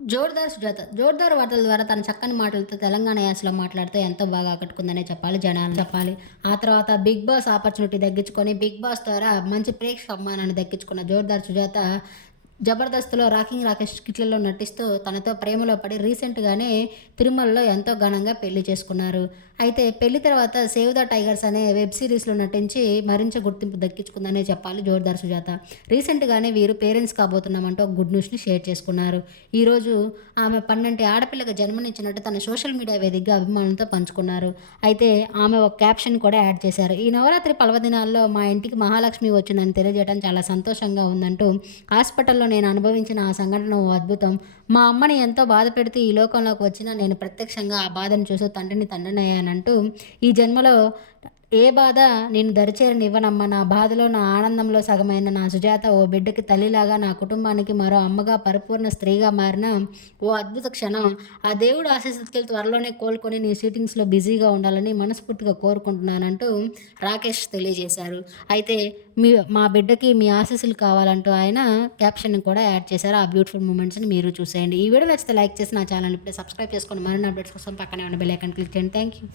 జోర్దార్ సుజాత జోర్దార్ వార్తల ద్వారా తన చక్కని మాటలతో తెలంగాణ యాసలో మాట్లాడుతూ ఎంతో బాగా ఆకట్టుకుందనే చెప్పాలి జనాలు చెప్పాలి. ఆ తర్వాత బిగ్ బాస్ ఆపర్చునిటీ దగ్గించుకొని బిగ్ బాస్ ద్వారా మంచి ప్రేక్షక అమ్మానాన్ని దక్కించుకున్న జోర్దార్ సుజాత జబర్దస్త్లో రాకింగ్ రాకేష్ కిట్లలో నటిస్తూ తనతో ప్రేమలో పడి రీసెంట్గానే తిరుమలలో ఎంతో ఘనంగా పెళ్ళి చేసుకున్నారు. అయితే పెళ్ళి తర్వాత సేవ్ ద టైగర్స్ అనే వెబ్ సిరీస్లో నటించి మరింత గుర్తింపు దక్కించుకుందనే చెప్పాలి జోర్దార్ సుజాత. రీసెంట్గానే వీరు పేరెంట్స్ కాబోతున్నామంటూ ఒక గుడ్ న్యూస్ని షేర్ చేసుకున్నారు. ఈరోజు ఆమె పన్నెండు ఆడపిల్లకి జన్మనిచ్చినట్టు తన సోషల్ మీడియా వేదికగా అభిమానులతో పంచుకున్నారు. అయితే ఆమె ఒక క్యాప్షన్ కూడా యాడ్ చేశారు. ఈ నవరాత్రి పర్వదినాల్లో మా ఇంటికి మహాలక్ష్మి వచ్చిందని తెలియజేయడం చాలా సంతోషంగా ఉందంటూ హాస్పిటల్లో నేను అనుభవించిన ఆ సంఘటన ఓ అద్భుతం. మా అమ్మని ఎంతో బాధ పెడుతూ ఈ లోకంలోకి వచ్చినా నేను ప్రత్యక్షంగా ఆ బాధను చూసి తండ్రిని అంటూ ఈ జన్మలో ఏ బాధ నేను దరిచేరనివ్వనమ్మా. నా బాధలో నా ఆనందంలో సగమైన నా సుజాత ఓ బిడ్డకి తల్లిలాగా నా కుటుంబానికి మరో అమ్మగా పరిపూర్ణ స్త్రీగా మారిన ఓ అద్భుత క్షణం. ఆ దేవుడు ఆశీస్సులతో త్వరలోనే కోలుకొని నీ షూటింగ్స్లో బిజీగా ఉండాలని మనస్ఫూర్తిగా కోరుకుంటున్నానంటూ రాకేష్ తెలియజేశారు. అయితే మీ మా బిడ్డకి మీ ఆశీస్సులు కావాలంటూ ఆయన క్యాప్షన్ కూడా యాడ్ చేశారు. ఆ బ్యూటిఫుల్ మూమెంట్స్ని మీరు చూసేయండి. ఈ వీడియో నచ్చితే లైక్ చేసి నా ఛానల్ ఇప్పుడే సబ్స్క్రైబ్ చేసుకొని మరిన్ని అప్డేట్స్ కోసం పక్కనే ఉన్న బెల్ ఐకాన్ క్లిక్ చేయండి. Thank you